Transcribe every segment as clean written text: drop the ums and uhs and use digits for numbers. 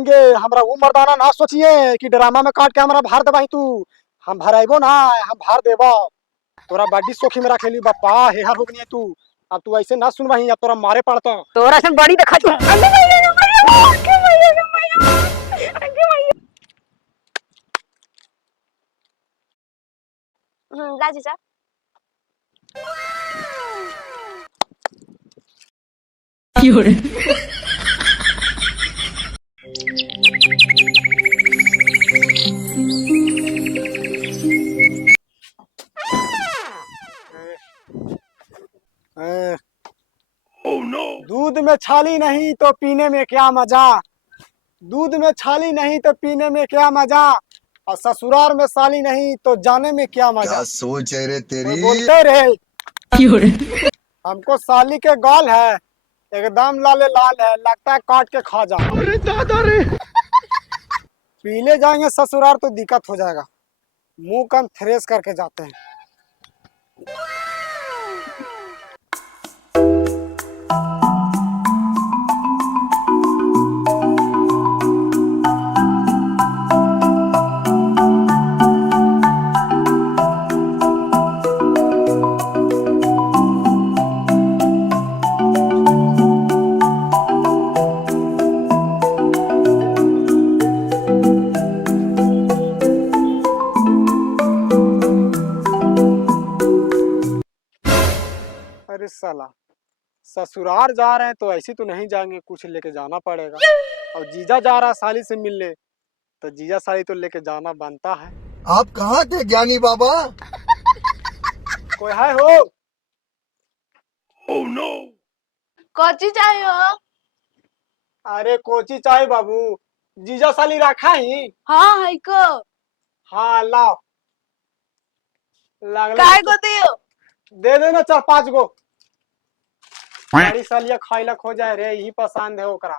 भराएंगे। हमरा वो मर्दाना ना सोचिए कि ड्रामा में काट के हमरा भार देबा तू। हम भराइबो ना, हम भार देबो। तोरा बड़ी सोखी में रखेली बापा, हेहर हो गनी तू। अब तू ऐसे ना सुनवाही, अब तोरा मारे पड़ता। तोरा से बड़ी देखा तू। ला जीजा। दूध में छाली नहीं तो पीने में क्या मजा, दूध में छाली नहीं तो पीने में क्या मजा, और ससुराल में साली नहीं तो जाने में क्या मजा। क्या सोच है रे तेरी। बोलते रहे हमको साली के गाल है, एकदम लाले लाल है, लगता है काट के खा जा। अरे दादा रे। पीले जाएंगे ससुराल तो दिक्कत हो जाएगा, मुंह कम फ्रेश करके जाते हैं। अरे साला, ससुराल जा रहे हैं तो ऐसे तो नहीं जाएंगे, कुछ लेके जाना पड़ेगा। और जीजा जा रहा है साली से मिलने, तो जीजा साली तो लेके जाना बनता है। आप कहाँ थे ज्ञानी बाबा। कोई है हो? Oh no. कौची चाहिए हो? अरे कोची चाहे बाबू, जीजा साली रखा ही। हाँ है को। हाँ लाओ, काय को दियो? दे देना 4-5 गो। बड़ी सालिया खाइला खो जाए रे, यही पसंद है ओकरा।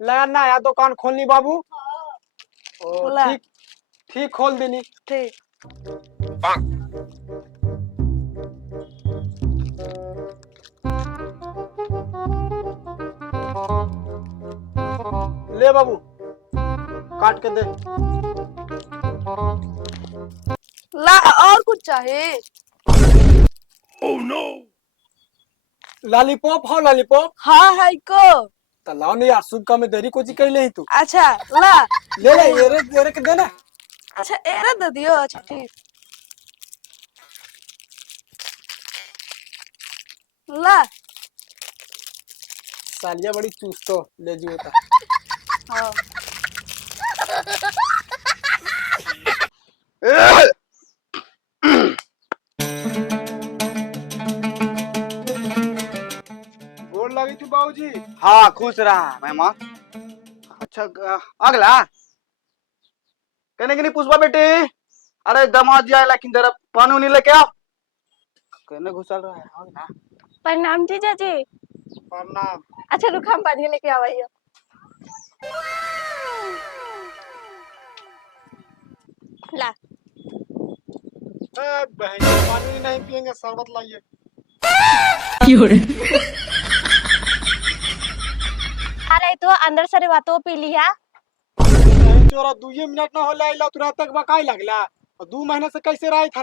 लगा नया दुकान खोलनी बाबू। ओ ठीक ठीक, खोल देनी। ठीक। ले बाबू, काट के दे। ला और कुछ चाहिए? Oh no. लॉलीपॉप हो? लॉलीपॉप हाँ है को। तो लाओ नहीं यार, शुभ काम में देरी कोची कर ले ही तू। अच्छा ला। ले ले, ये रे के देना। अच्छा एरा दे दियो। अच्छा ठीक। ला। सालिया बड़ी चुस्तो, ले जियो ता। हाँ। गोर लगी थी बाबूजी। हाँ खुश रहा मेहमान। अच्छा अगला कहने की नहीं पुष्पा बेटी, अरे दामाद जी आए लेकिन जरा पानी उनी लेके आओ। कहने घुसल रहा है ना। प्रणाम जीजा जी। प्रणाम। अच्छा रुक, हम पानी लेके आवाइयो। ला। बहन पानी नहीं पियेंगे, शरबत लाइए। अरे तो अंदर से बातों पी लिया। चोरा 2 मिनट ना होला इला तुरा तक बकाई लगला, और 2 महीने से कैसे रही था।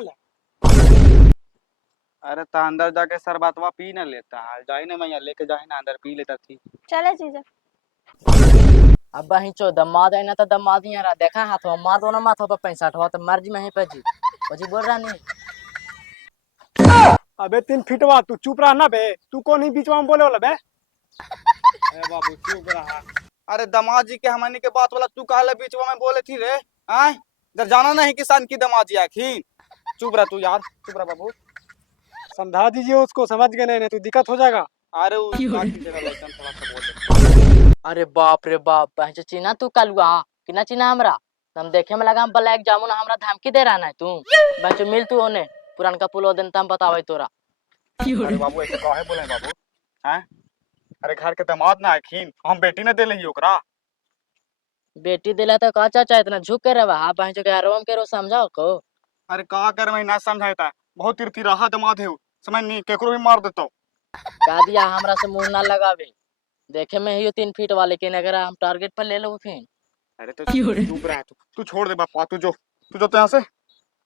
अरे तो अंदर जाके शरबतवा पी न लेता है, जाई ना मैं लेके जाए ना अंदर पी लेता थी। चले जीजा। अब बही चो दमाद है ना, तो दमाद ही रहा देखा हाथ मार दो ना, माथा पे 65 तो मर्जी में ही पे जी जी बोल रहा नहीं। अबे 3 फीटवा, तू चुप रहा ना बे, तू कौन ही बीच में बोले वाला बे। ए बाबू चुप रहा। अरे दामाद जी के हमनी के बात वाला तू काहे बीच में बोले थी रे। आय जब जाना नहीं किसान की दामाद जी आखिर। चुप रह तू यार, चुप रह बाबू। समझा दीजिए उसको, समझ गए नहीं तो दिक्कत हो जाएगा। अरे थोड़ा सा बोल। अरे बाप रे बाप, बहन चीना तू कलुआ कि ना चीना हमरा, हम देखे में लगा ब्लैक जामुन हमरा धमकी दे रहा ना तू। बहन मिल तू ओने पुरान का पुल दिन तम बतावे तोरा। अरे बाबू ऐसे काहे बोले बाबू। हैं अरे घर के दामाद ना आखिन, हम बेटी न दे लही ओकरा। बेटी दिला तो का चाचा इतना झुक के रहा। हाँ बहन के आरोम के रो समझाओ को। अरे का कर मैं ना समझाता, बहुत तीर्थी रहा दामाद है, समझ नहीं केकरो भी मार देतो। का दिया हमरा से मुंह ना लगावे, देखे में ही 3 फीट वाला, लेकिन अगर हम टारगेट पर ले लो फिर अरे तो चुप रहा तू छोड़ दे बापा, तू जो यहाँ से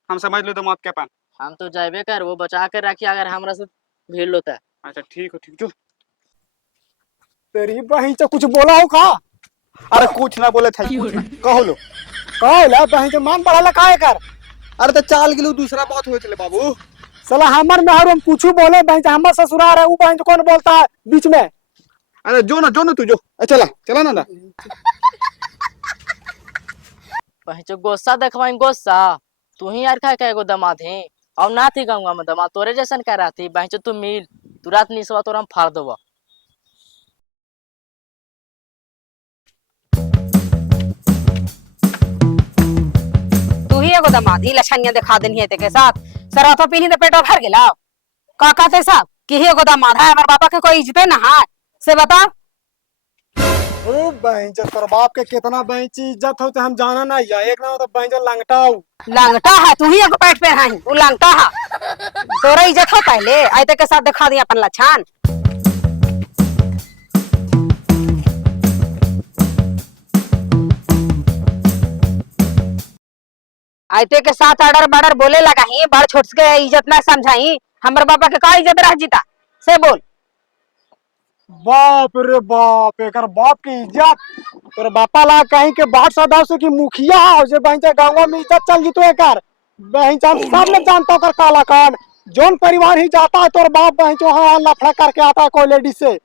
हम समझ ले दामाद के पान। हम तो जाबे कर, वो बचा कर रखी अगर हमरा से भीड़ होता है। अच्छा ठीक है, ठीक जो। तेरी बहन से कुछ बोला हो का? अरे कुछ ना बोले थे, कुछ ना कहो लो। कहो ला बहन से मान बढ़ा काहे कर? अरे तो चाल गिलो, दूसरा बात हुए चले बाबू। साला हमर में हम कुछ बोले बहन से, हमर ससुराल है, वो बहन से कौन बोलता है बीच में? अरे जो ना तू जो, चला ना। पहचो गोस्सा देखवाइन गोस्सा, तू ही यार का एगो दामाद है। अब ना थी गाँव में दामाद तोरे जैसन कह रहा थी। बहचो तू मिल, तू रात निसवा तोरा हम फाड़ देबा। तू ही एगो दामाद ही लछनिया दिखा देनी है तेके साथ। सरातो पीनी तो पेटो भर गेला। का कहते साहब कि ही एगो दामाद है, हमारे पापा के कोई इज्जत ना है से बता। ओ बहन से तोर बाप के कितना बहन की इज्जत हो तो हम जाना नहीं है। एक ना तो बहन से लंगटा हो। लंगटा है तू ही एगो पेट पे है, वो लंगटा है। तोरा इज्जत हो पहले आयते के साथ दिखा दिया अपन लछन। आयते के साथ अडर बडर बोले लगा ही, बड़ छोट के इज्जत ना समझाई। हमारे बापा के का इज्जत रह जीता से बोल। बाप रे बाप, एकर बाप की इज्जत तोर बापा ला कहीं के बाट सदस्य की मुखिया हो जे बहन से गांव में इज्जत चल जीतो एकर। बहन से हम सब लोग जानता कर काला कान जोन परिवार ही जाता है तोर बाप बहन जो हाँ लफड़ा करके आता है कोई लेडीज से।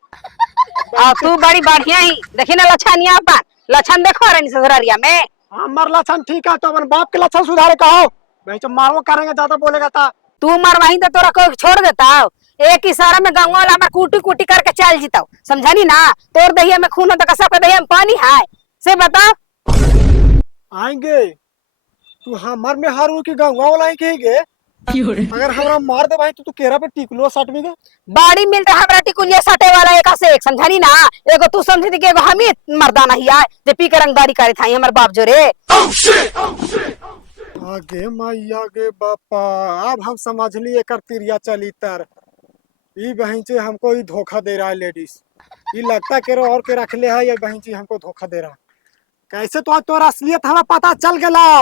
आ तू बड़ी बढ़िया ही देखी ना लछनिया अपन लछन देखो रानी ससुरारिया में। हमार लक्षण ठीक है तो अपन बाप के लक्षण सुधारे कहो। बहन से मारो करेंगे ज्यादा बोलेगा था। तू मरवाही तो तोरा को छोड़ देता हो। एक इशारा में गाँव वाला में कूटी कूटी करके चल जीता हूँ, समझानी ना। तोर दहिया में खून होता सबके दहिया में पानी है से बता। आएंगे तू हमार में हारू की गाँव वाला ही कहेंगे। अगर हमरा मार दे भाई तो तू केरा पे टिकलो सट में बाड़ी मिलता हमरा टिकुलिया सटे वाला एक से एक, समझानी ना। एगो तू समझी थी कि एगो हम ही मर्दाना ही आए जे पी के रंगदारी करे था हमारे बाप जो रे। आगे मैया गे बापा, अब हम समझ लिए कर तिरिया चली तर। ई बहन से हमको ही धोखा दे रहा है लेडीज। ये लगता के और के रख ले है, ये बहन जी हमको धोखा दे रहा है। कैसे तो आज तोरा असलियत हमें पता चल गया।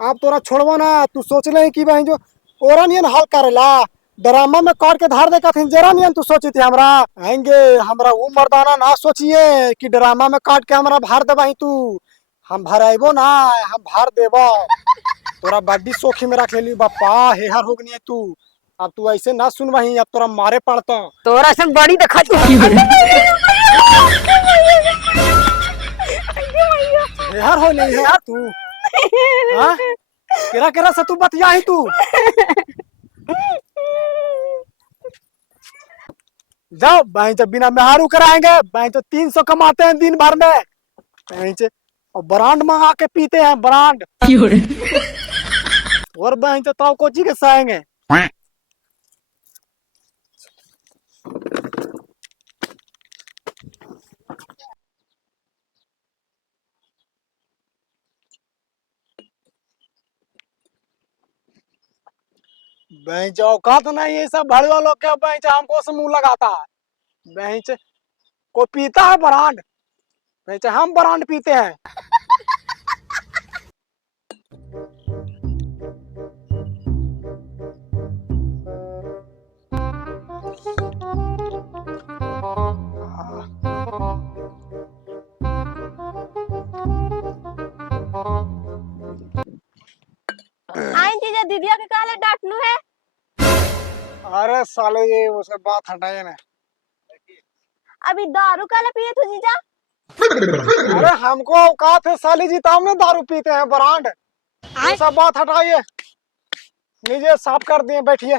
अब तोरा छोड़वा ना, तू सोच ले कि बहन जो ओरा नियन हल करेला ड्रामा में काट के धार दे कथिन जरा नियन तू सोची थी हमरा आएंगे। हमरा वो मर्दाना ना सोचिए कि ड्रामा में काट के हमरा भार दे भाई तू। हम भराइबो ना, हम भार देबो। तोरा बड्डी सोखी में रख लेली बापा, हेहर हो गनी है तू। अब तू ऐसे ना सुन वही, अब तोरा मारे पड़ता। तोरा संग बड़ी देखा हेहर हो नहीं है यार तू। हाँ केरा केरा से तू बतिया ही तू। जाओ बहन से बिना मेहारू कराएंगे। बहन से 300 कमाते हैं दिन भर में बहन से, और ब्रांड मंगा के पीते हैं ब्रांड। और बहन से तो कोची के सहेंगे। बहन से औकात नहीं है सब भड़वा लोग के। बहन से हमको से मुंह लगाता है। बहन से कोई पीता है ब्रांड, बहन से हम ब्रांड पीते हैं। आई जीजा दीदिया के काले डांटनू है। अरे साले ये उसे बात हटाए ना। अभी दारू काले पिए तू जीजा? अरे हमको औकात है साली जी, तो हमने दारू पीते हैं ब्रांड। ये सब बात हटाइए, लीजिए साफ कर दिए, बैठिए।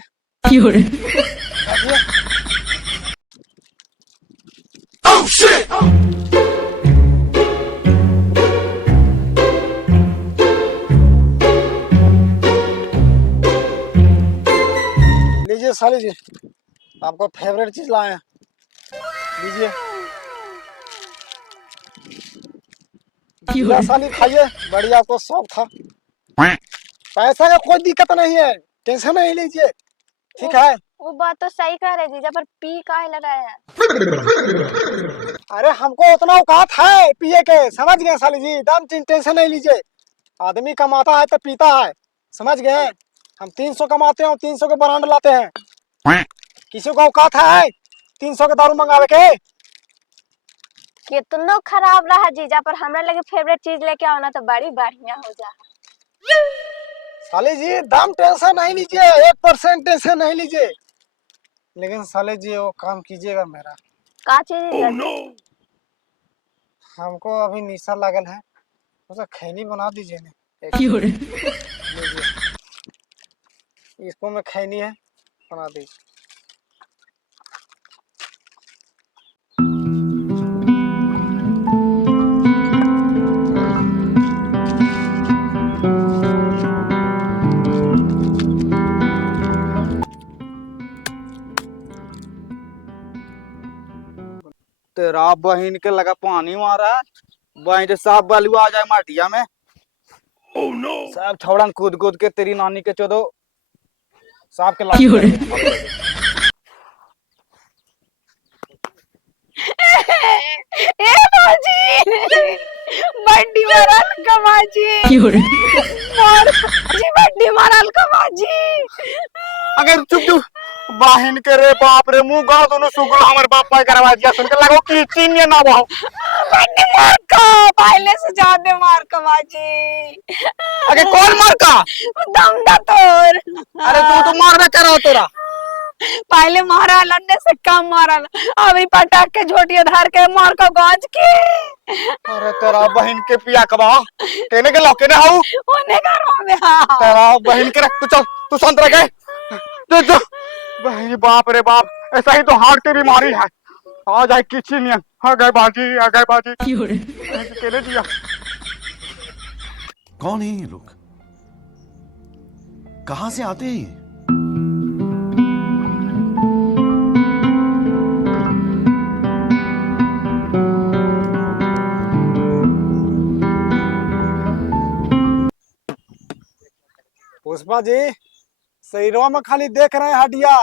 लीजिए साली जी, आपको फेवरेट चीज लाए हैं, लीजिए। साली खाइए, बढ़िया आपको शौक था। पैसा का कोई दिक्कत नहीं है, टेंशन नहीं लीजिए, ठीक है। वो बात तो सही कह रहे जीजा, पर पी काहे लगाए हैं? अरे हमको उतना औकात है पिए के, समझ गए साली जी, एकदम टेंशन नहीं लीजिए। आदमी कमाता है तो पीता है, समझ गए। हम 300 कमाते हैं, 300 के ब्रांड लाते हैं। किसी को औकात है 300 के दारू मंगावे के? कितनो खराब रहा जीजा, पर हमरा लगे फेवरेट चीज लेके आओ ना तो बड़ी बढ़िया हो जा। साली जी दाम टेंशन नहीं लीजिए, 1% टेंशन नहीं लीजिए। लेकिन साले जी वो काम कीजिएगा मेरा। का चीज जीजा? हमको अभी निशा लागल है, उसे खैनी बना दीजिए ना। लीजिए। इसको में खैनी है, बना दीजिए। तेरा बहन के लगा पानी मारा, वहीं से साफ बालू आ जाए माटिया में। सब छौड़ा कूद कूद के तेरी नानी के चोदो साफ के लाठी कर दिया। ए बाजी बड्डी मारल कमाजी बड्डी मारल कमाजी। अगर चुप चुप बहन के रे बाप रे, मुंह गाल दोनों सुगुल हमारे बाप पाए करवा दिया, सुन के लगो कि चीन ना बहु बड्डी मार का पहले से ज्यादा मार कमाजी। अगर कौन मार का? दम दा तोर। अरे तू तो मारना चाह रहा हो तेरा। पहले मारा लन्ने से कम मारा, अभी पटाख के झोटिया धार के मार का गांज के। अरे तेरा बहन के पिया कबा कहने के लौके ने हाउ ओने घरों में हाँ। तेरा बहन के रख, तू चल, तू शांत रह गए। तो बहन बाप रे बाप, ऐसा ही तो हार्ट की बीमारी है। आ जाए किसी नियन, आ गए बाजी, आ गए बाजी। कहने दिया कौन है ये लोग, कहां से आते हैं ये? पुष्पा जी शरीरों में खाली देख रहे हैं हड्डिया,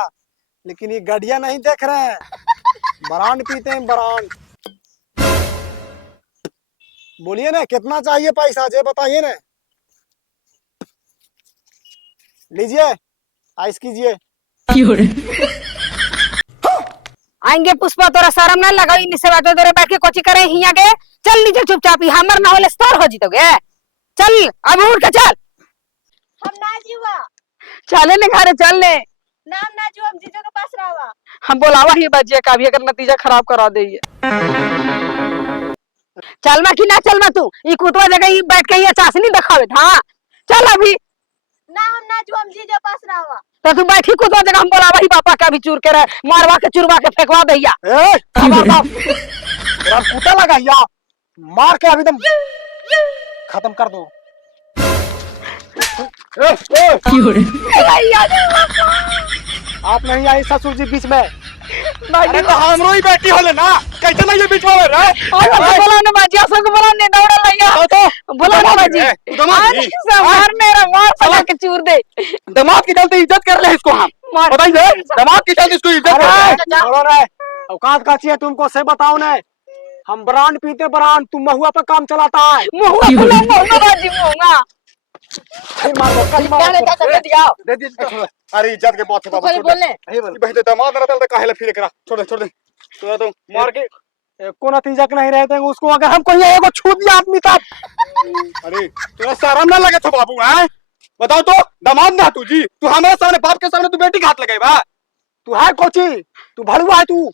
लेकिन ये गड्डिया नहीं देख रहे हैं। ब्रांड पीते हैं ब्रांड। बोलिए ना कितना चाहिए पैसा, जे बताइए ना। लीजिए, आइस कीजिए। आएंगे पुष्पा, तोरा शर्म ना लगा इनसे बात तोरे बैठ के कोची करे हिया के। चल नीचे चुपचाप, ही हमर ना होले स्टोर हो जीतोगे। चल अब उठ के चल। हम ना जीवा, चले ने घरे चल ले। नाम ना जीवा, हम जीजा के पास रहा। हम बोलावा ही बजिए का भी, अगर नतीजा खराब करा दे ये। चल मा कि ना चल मा, तू ई कुतवा जगह ही बैठ के ये चासनी दिखावे था। चल अभी ना हम ना जीवा, हम जीजा पास रहा। तो तू बैठी कुतवा जगह, हम बोलावा ही पापा का भी चूर के रह मारवा के चुरवा के फेंकवा दैया। ए खबरदार, तेरा कुत्ता लगा या मार के अभी तुम खत्म कर दो। आप नहीं आई ससुर जी बीच में। अरे तो हमरो ही बेटी होले ना, कैसे नहीं ये बीच में रे? बोला ना बाजी, असो को बोला ने दौड़ा लैया तो बोला ना बाजी। मार मेरा मार पला के चूर दे। दमाद के चलते इज्जत कर ले इसको हम, बताइए दमाद के चलते इसको इज्जत कर ले। छोड़ो रे, औकात का चाहिए तुमको से बताओ ना। हम ब्रांड पीते ब्रांड, तुम महुआ पर काम चलाता है। महुआ बाजी महुआ दे दी। अरे इज्जत के बात है बाबा, बोलने बहते दमाद रहता है काहे ला फिर करा, छोड़ दे छोड़ दे। तो मार के को नतीजा के नहीं रहते उसको, अगर हम कोई एगो छू दिया आदमी तब। अरे तेरा शर्म ना लगे तो बाबू है? बताओ तो, दमाद ना तू जी, तू हमारे सामने बाप के सामने तू बेटी घात लगे बा। तू है कोची, तू भड़ुआ है तू।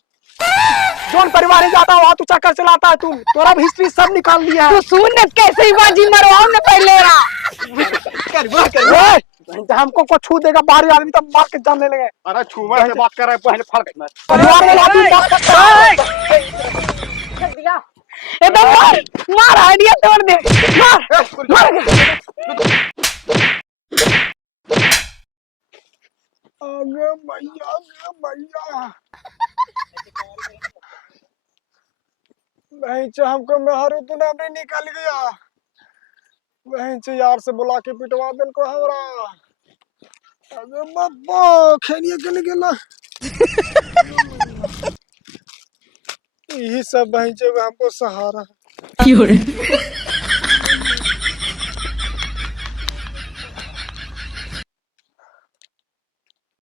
जोन परिवार ही जाता वहाँ तू चक्कर चलाता है तू। तोरा भी हिस्ट्री सब निकाल दिया है। तू सुन कैसे ही बाजी मरवाओ ने पहले रा। हमको को छू देगा बाहरी आदमी तब मार के जानने लगे। अरे छुआ से बात कर रहा है, पहले फड़ के परिवार में आदमी बात करता है। एकदम मार मार आइडिया तोड़ दे, मार मार। आगे भैया, भैया बहन से हमको मेहरू तू नहीं निकल गया। बहन से यार से बुला के पिटवा देन को हमरा। अरे बाबा खेनिया के गेला यही सब बहन जो हमको सहारा है।